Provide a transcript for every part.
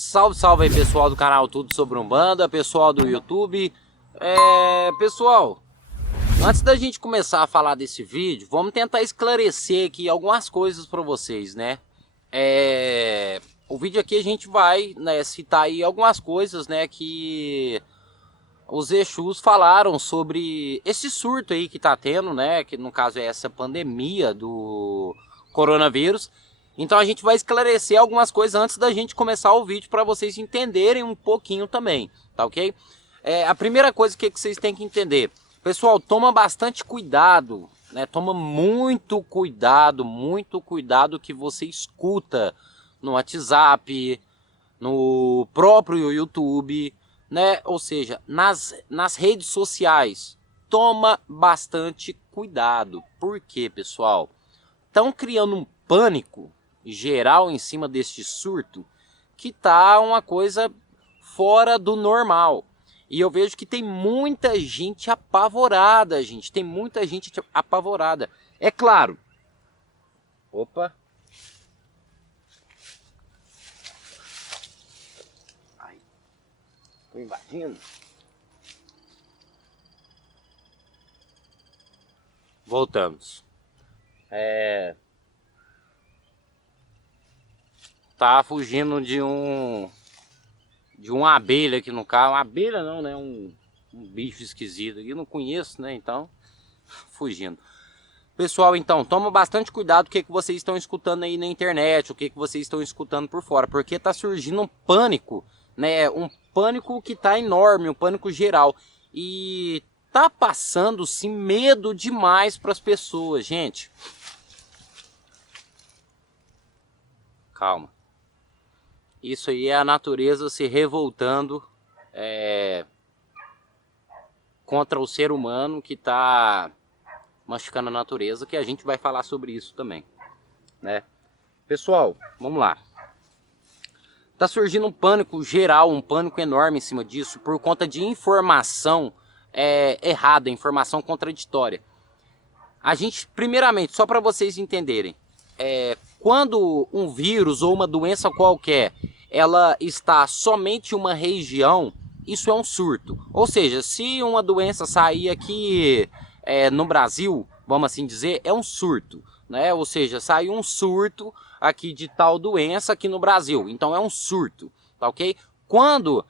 Salve, salve aí pessoal do canal Tudo Sobre Umbanda, pessoal do YouTube. Pessoal, antes da gente começar a falar desse vídeo, vamos tentar esclarecer aqui algumas coisas para vocês, né? O vídeo aqui a gente vai, né, citar aí algumas coisas, né, que os Exus falaram sobre esse surto aí que tá tendo, né, que no caso é essa pandemia do coronavírus. Então a gente vai esclarecer algumas coisas antes da gente começar o vídeo para vocês entenderem um pouquinho também, tá ok? A primeira coisa que vocês têm que entender, pessoal, toma bastante cuidado, né? Toma muito cuidado que você escuta no WhatsApp, no próprio YouTube, né? Ou seja, nas redes sociais. Toma bastante cuidado. Por quê, pessoal? Estão criando um pânico geral em cima deste surto que tá uma coisa fora do normal. E eu vejo que tem muita gente apavorada, gente. Tem muita gente apavorada. É claro. Opa. Ai. Tô invadindo. Voltamos. Tá fugindo de uma abelha aqui no carro. Uma abelha não, né? Um bicho esquisito aqui, não conheço, né? Então, fugindo. Pessoal, então, toma bastante cuidado com o que vocês estão escutando aí na internet, o que vocês estão escutando por fora, porque tá surgindo um pânico, né? Um pânico que tá enorme, um pânico geral. E tá passando, sim, medo demais para as pessoas, gente. Calma. Isso aí é a natureza se revoltando contra o ser humano que está machucando a natureza, que a gente vai falar sobre isso também, né? Pessoal, vamos lá. Tá surgindo um pânico geral, um pânico enorme em cima disso, por conta de informação errada, informação contraditória. A gente, primeiramente, só para vocês entenderem, quando um vírus ou uma doença qualquer, ela está somente em uma região, isso é um surto. Ou seja, se uma doença sair aqui no Brasil, vamos assim dizer, é um surto, né? Ou seja, saiu um surto aqui de tal doença aqui no Brasil, então é um surto, tá ok? Quando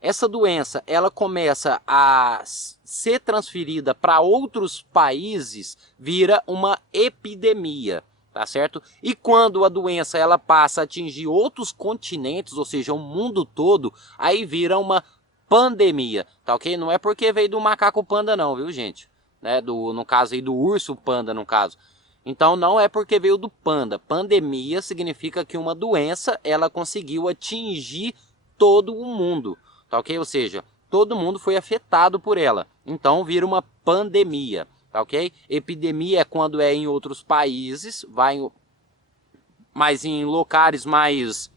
essa doença ela começa a ser transferida para outros países, vira uma epidemia, tá certo? E quando a doença ela passa a atingir outros continentes, ou seja, o mundo todo, aí vira uma pandemia, tá ok? Não é porque veio do macaco panda não, viu, gente? Né? No caso aí do urso panda, no caso. Então não é porque veio do panda. Pandemia significa que uma doença ela conseguiu atingir todo o mundo, tá ok? Ou seja, todo mundo foi afetado por ela. Então vira uma pandemia, tá ok? Epidemia é quando é em outros países, mas em locais mais,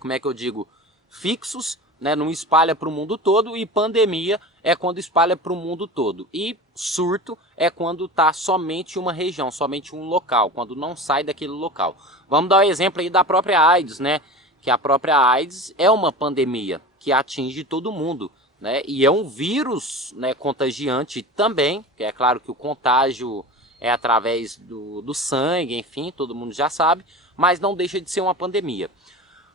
como é que eu digo, fixos, né? Não espalha para o mundo todo. E pandemia é quando espalha para o mundo todo. E surto é quando está somente uma região, somente um local, quando não sai daquele local. Vamos dar o exemplo aí da própria AIDS, né? Que a própria AIDS é uma pandemia que atinge todo mundo, né? E é um vírus, né, contagiante também, que é claro que o contágio é através do sangue, enfim, todo mundo já sabe, mas não deixa de ser uma pandemia.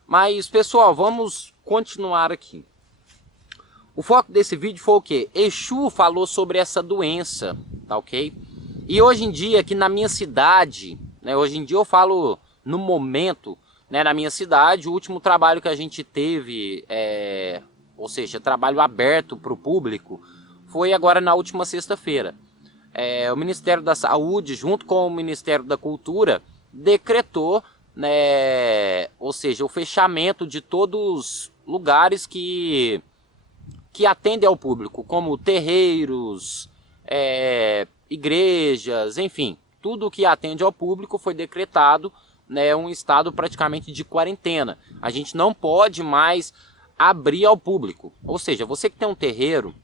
Mas, pessoal, vamos continuar aqui. O foco desse vídeo foi o quê? Exu falou sobre essa doença, tá ok? E hoje em dia, aqui na minha cidade, né, hoje em dia eu falo no momento, né, na minha cidade, o último trabalho que a gente teve, ou seja, trabalho aberto para o público, foi agora na última sexta-feira. O Ministério da Saúde, junto com o Ministério da Cultura, decretou, né, ou seja, o fechamento de todos os lugares que atendem ao público, como terreiros, igrejas, enfim, tudo que atende ao público foi decretado, né, um estado praticamente de quarentena. A gente não pode mais abrir ao público. Ou seja, você que tem um terreiro,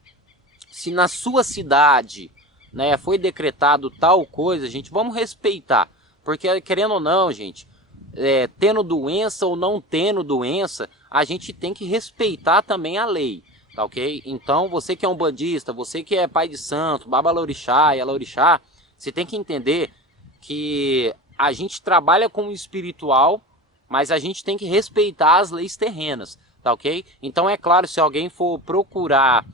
se na sua cidade, né, foi decretado tal coisa, gente, vamos respeitar. Porque, querendo ou não, gente, tendo doença ou não tendo doença, a gente tem que respeitar também a lei, tá ok? Então você que é um bandista, você que é pai de santo, babalorixá e alorixá, você tem que entender que a gente trabalha com o espiritual, mas a gente tem que respeitar as leis terrenas, tá ok? Então é claro, se alguém for procurar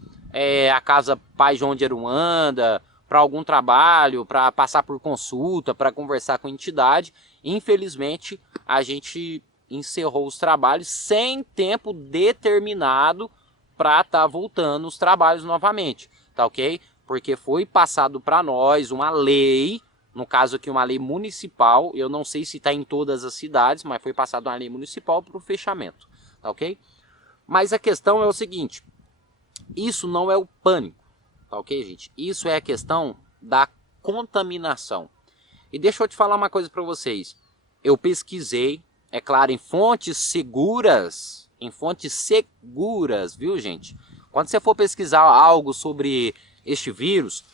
a casa Pai João de Aruanda para algum trabalho, para passar por consulta, para conversar com entidade, infelizmente a gente encerrou os trabalhos sem tempo determinado para estar voltando os trabalhos novamente, tá ok? Porque foi passado para nós uma lei, no caso aqui uma lei municipal, eu não sei se está em todas as cidades, mas foi passada uma lei municipal para o fechamento, tá ok? Mas a questão é o seguinte, isso não é o pânico, tá ok, gente? Isso é a questão da contaminação. E deixa eu te falar uma coisa para vocês. Eu pesquisei, é claro, em fontes seguras, viu, gente? Quando você for pesquisar algo sobre este vírus,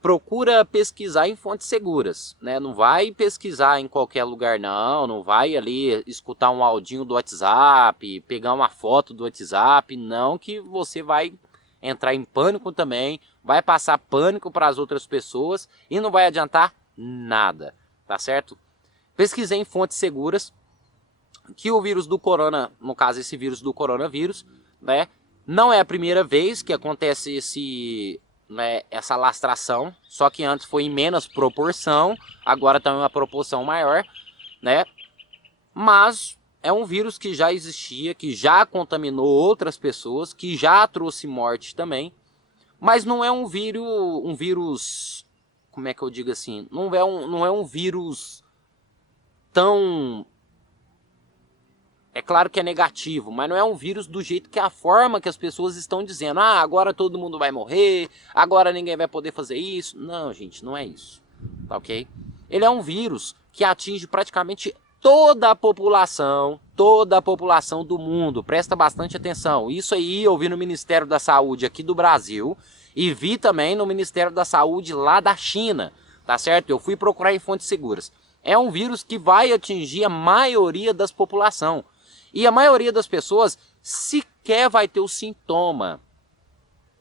procura pesquisar em fontes seguras, né? Não vai pesquisar em qualquer lugar não vai ali escutar um áudinho do WhatsApp, pegar uma foto do WhatsApp, não, que você vai entrar em pânico também, vai passar pânico para as outras pessoas e não vai adiantar nada, tá certo? Pesquisei em fontes seguras que o vírus do corona, no caso esse vírus do coronavírus, né, não é a primeira vez que acontece essa lastração, só que antes foi em menos proporção, agora está em uma proporção maior, né? Mas é um vírus que já existia, que já contaminou outras pessoas, que já trouxe morte também, mas não é um vírus, como é que eu digo assim, não é um vírus tão... É claro que é negativo, mas não é um vírus do jeito que a forma que as pessoas estão dizendo. Ah, agora todo mundo vai morrer, agora ninguém vai poder fazer isso. Não, gente, não é isso, tá ok? Ele é um vírus que atinge praticamente toda a população do mundo. Presta bastante atenção. Isso aí eu vi no Ministério da Saúde aqui do Brasil e vi também no Ministério da Saúde lá da China, tá certo? Eu fui procurar em fontes seguras. É um vírus que vai atingir a maioria das populações. E a maioria das pessoas sequer vai ter o sintoma.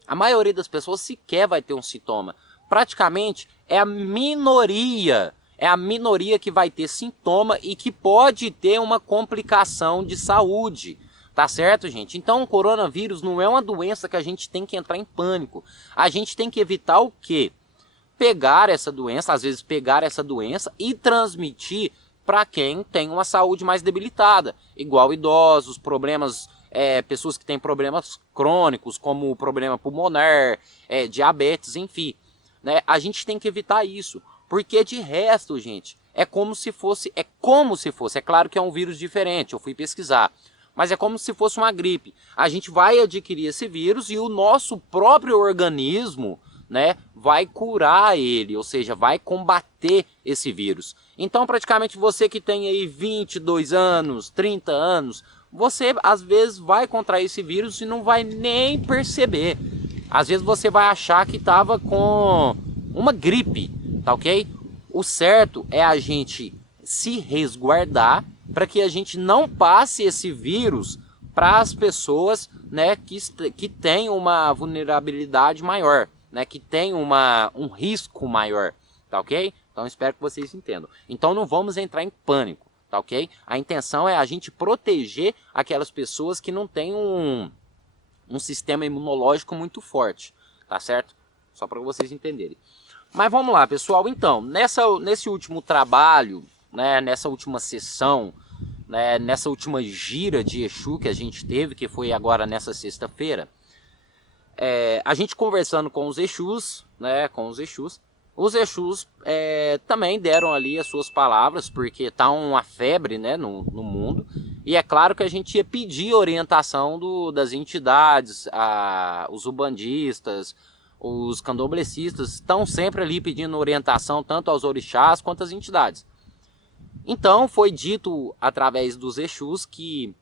A maioria das pessoas sequer vai ter um sintoma. Praticamente é a minoria. É a minoria que vai ter sintoma e que pode ter uma complicação de saúde. Tá certo, gente? Então o coronavírus não é uma doença que a gente tem que entrar em pânico. A gente tem que evitar o quê? Pegar essa doença, às vezes pegar essa doença e transmitir para quem tem uma saúde mais debilitada, igual idosos, pessoas que têm problemas crônicos, como problema pulmonar, diabetes, enfim. Né? A gente tem que evitar isso, porque de resto, gente, é como se fosse, é claro que é um vírus diferente, eu fui pesquisar, mas é como se fosse uma gripe. A gente vai adquirir esse vírus e o nosso próprio organismo, né, vai curar ele, ou seja, vai combater esse vírus. Então praticamente você que tem aí 22 anos, 30 anos, você às vezes vai contrair esse vírus e não vai nem perceber. Às vezes você vai achar que estava com uma gripe, tá ok? O certo é a gente se resguardar para que a gente não passe esse vírus para as pessoas, né, que têm uma vulnerabilidade maior, né, que tem um risco maior, tá ok? Então espero que vocês entendam. Então não vamos entrar em pânico, tá ok? A intenção é a gente proteger aquelas pessoas que não têm um sistema imunológico muito forte, tá certo? Só para vocês entenderem. Mas vamos lá, pessoal. Então, nesse último trabalho, né, nessa última sessão, né, nessa última gira de Exu que a gente teve, que foi agora nessa sexta-feira, a gente conversando com os Exus, né, os Exus também deram ali as suas palavras, porque tá uma febre, né, no mundo, e é claro que a gente ia pedir orientação das entidades, os ubandistas, os candomblecistas, estão sempre ali pedindo orientação tanto aos orixás quanto às entidades. Então foi dito através dos Exus que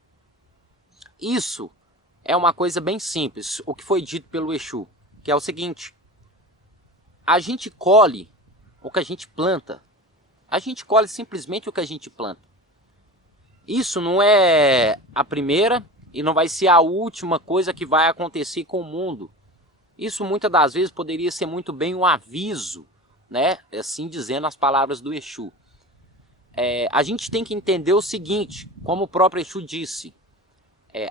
isso é uma coisa bem simples, o que foi dito pelo Exu, que é o seguinte: a gente colhe o que a gente planta. A gente colhe simplesmente o que a gente planta. Isso não é a primeira e não vai ser a última coisa que vai acontecer com o mundo. Isso muitas das vezes poderia ser muito bem um aviso, né? Assim dizendo as palavras do Exu. A gente tem que entender o seguinte, como o próprio Exu disse.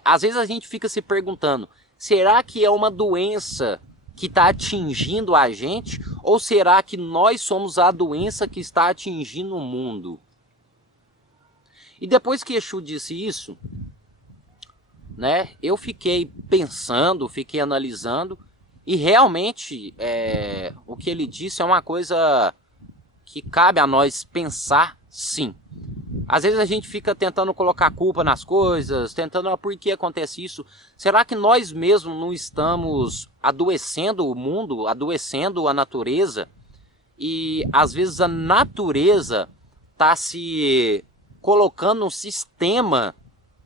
Às vezes a gente fica se perguntando, será que é uma doença que está atingindo a gente? Ou será que nós somos a doença que está atingindo o mundo? E depois que Exu disse isso, né, eu fiquei pensando, fiquei analisando, e realmente o que ele disse é uma coisa que cabe a nós pensar, sim. Às vezes a gente fica tentando colocar culpa nas coisas, tentando, por que acontece isso? Será que nós mesmos não estamos adoecendo o mundo, adoecendo a natureza? E às vezes a natureza está se colocando um sistema,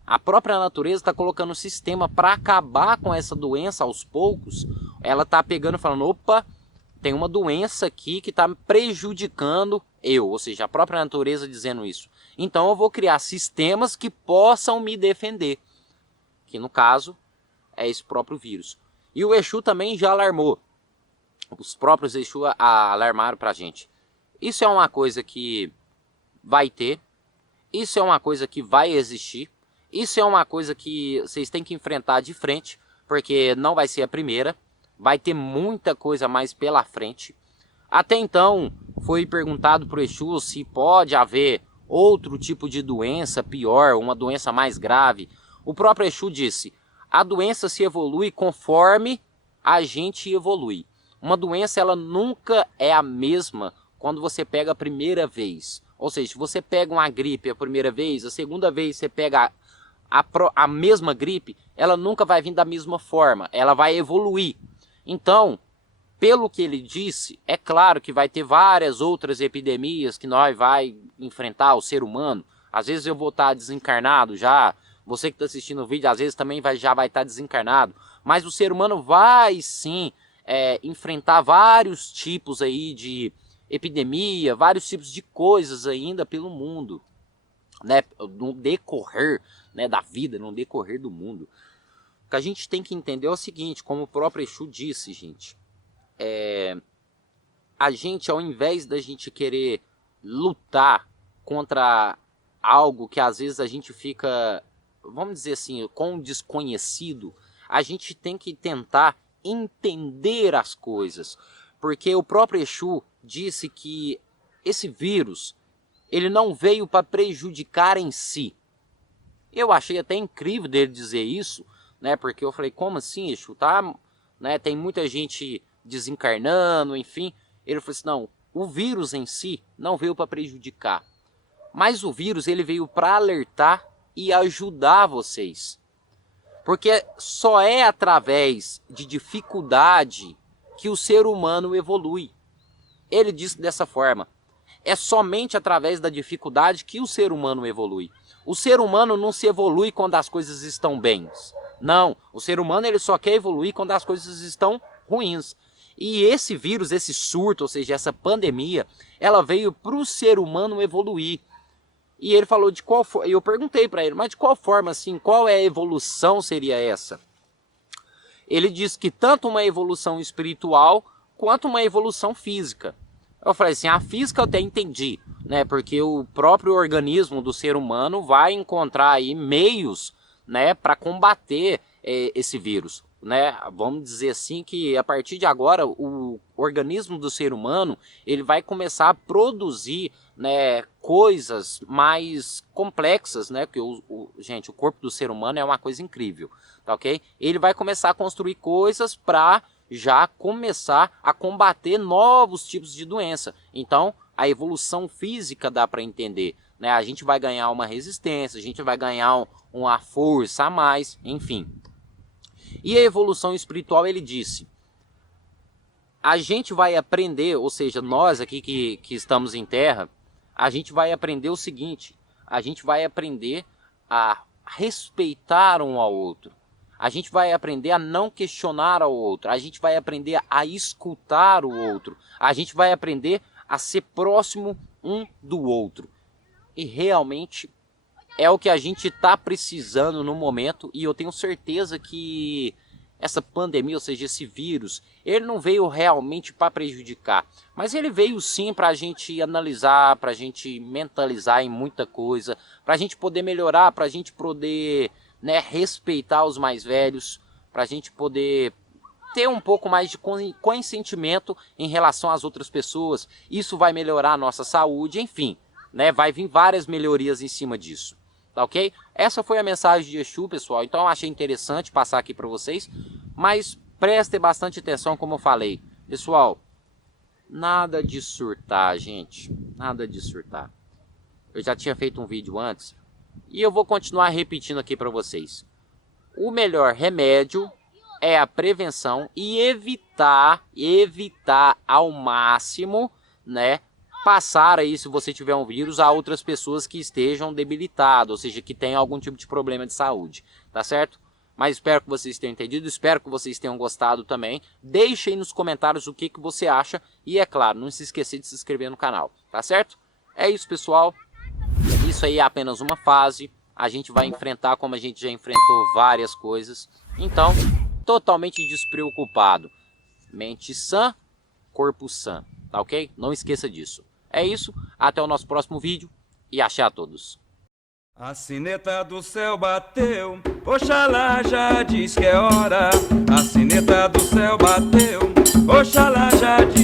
a própria natureza está colocando um sistema para acabar com essa doença aos poucos. Ela está pegando e falando, opa, tem uma doença aqui que está prejudicando eu, ou seja, a própria natureza dizendo isso. Então eu vou criar sistemas que possam me defender, que no caso é esse próprio vírus. E o Exu também já alarmou, os próprios Exu alarmaram pra gente. Isso é uma coisa que vai ter, isso é uma coisa que vai existir, isso é uma coisa que vocês têm que enfrentar de frente, porque não vai ser a primeira, vai ter muita coisa mais pela frente. Até então foi perguntado pro Exu se pode haver outro tipo de doença pior, uma doença mais grave. O próprio Exu disse, a doença se evolui conforme a gente evolui. Uma doença ela nunca é a mesma quando você pega a primeira vez. Ou seja, se você pega uma gripe a primeira vez, a segunda vez você pega a mesma gripe, ela nunca vai vir da mesma forma, ela vai evoluir. Então, pelo que ele disse, é claro que vai ter várias outras epidemias que nós vai enfrentar, o ser humano. Às vezes eu vou estar desencarnado já, você que está assistindo o vídeo às vezes também já vai estar desencarnado. Mas o ser humano vai sim enfrentar vários tipos aí de epidemia, vários tipos de coisas ainda pelo mundo, né? No decorrer, né, da vida, no decorrer do mundo. O que a gente tem que entender é o seguinte, como o próprio Exu disse, gente. A gente, ao invés da gente querer lutar contra algo que às vezes a gente fica, vamos dizer assim, com o desconhecido, a gente tem que tentar entender as coisas. Porque o próprio Exu disse que esse vírus, ele não veio para prejudicar em si. Eu achei até incrível dele dizer isso, né? Porque eu falei, como assim, Exu? Tá, né? Tem muita gente desencarnando, enfim. Ele falou assim, não, o vírus em si não veio para prejudicar. Mas o vírus ele veio para alertar e ajudar vocês. Porque só é através de dificuldade que o ser humano evolui. Ele disse dessa forma, é somente através da dificuldade que o ser humano evolui. O ser humano não se evolui quando as coisas estão bem. Não, o ser humano ele só quer evoluir quando as coisas estão ruins. E esse vírus, esse surto, ou seja, essa pandemia, ela veio para o ser humano evoluir. E ele falou de qual forma, eu perguntei para ele, mas de qual forma assim, qual é a evolução seria essa? Ele disse que tanto uma evolução espiritual quanto uma evolução física. Eu falei assim, a física eu até entendi, né? Porque o próprio organismo do ser humano vai encontrar aí meios, né, para combater esse vírus, né? Vamos dizer assim que a partir de agora o organismo do ser humano ele vai começar a produzir, né, coisas mais complexas, né? Porque gente, o corpo do ser humano é uma coisa incrível, tá ok? Ele vai começar a construir coisas para já começar a combater novos tipos de doença. Então, a evolução física dá para entender, né? A gente vai ganhar uma resistência, a gente vai ganhar uma força a mais, enfim. E a evolução espiritual, ele disse, a gente vai aprender, ou seja, nós aqui que estamos em terra, a gente vai aprender o seguinte, a gente vai aprender a respeitar um ao outro. A gente vai aprender a não questionar ao outro. A gente vai aprender a escutar o outro. A gente vai aprender a ser próximo um do outro. E realmente é o que a gente está precisando no momento, e eu tenho certeza que essa pandemia, ou seja, esse vírus, ele não veio realmente para prejudicar, mas ele veio sim para a gente analisar, para a gente mentalizar em muita coisa, para a gente poder melhorar, para a gente poder, né, respeitar os mais velhos, para a gente poder ter um pouco mais de consentimento em relação às outras pessoas. Isso vai melhorar a nossa saúde, enfim, né, vai vir várias melhorias em cima disso. Tá ok? Essa foi a mensagem de Exu, pessoal. Então eu achei interessante passar aqui para vocês. Mas prestem bastante atenção, como eu falei. Pessoal, nada de surtar, gente. Nada de surtar. Eu já tinha feito um vídeo antes. E eu vou continuar repetindo aqui para vocês. O melhor remédio é a prevenção e evitar ao máximo, né? Passar aí, se você tiver um vírus, a outras pessoas que estejam debilitadas, ou seja, que tenham algum tipo de problema de saúde, tá certo? Mas espero que vocês tenham entendido, espero que vocês tenham gostado também. Deixe aí nos comentários o que você acha e, é claro, não se esqueça de se inscrever no canal, tá certo? É isso, pessoal. Isso aí é apenas uma fase, a gente vai enfrentar como a gente já enfrentou várias coisas. Então, totalmente despreocupado. Mente sã, corpo sã, tá ok? Não esqueça disso. É isso, até o nosso próximo vídeo e axé a todos. A sineta do céu bateu, Oxalá já diz que é hora. A sineta do céu bateu, Oxalá já diz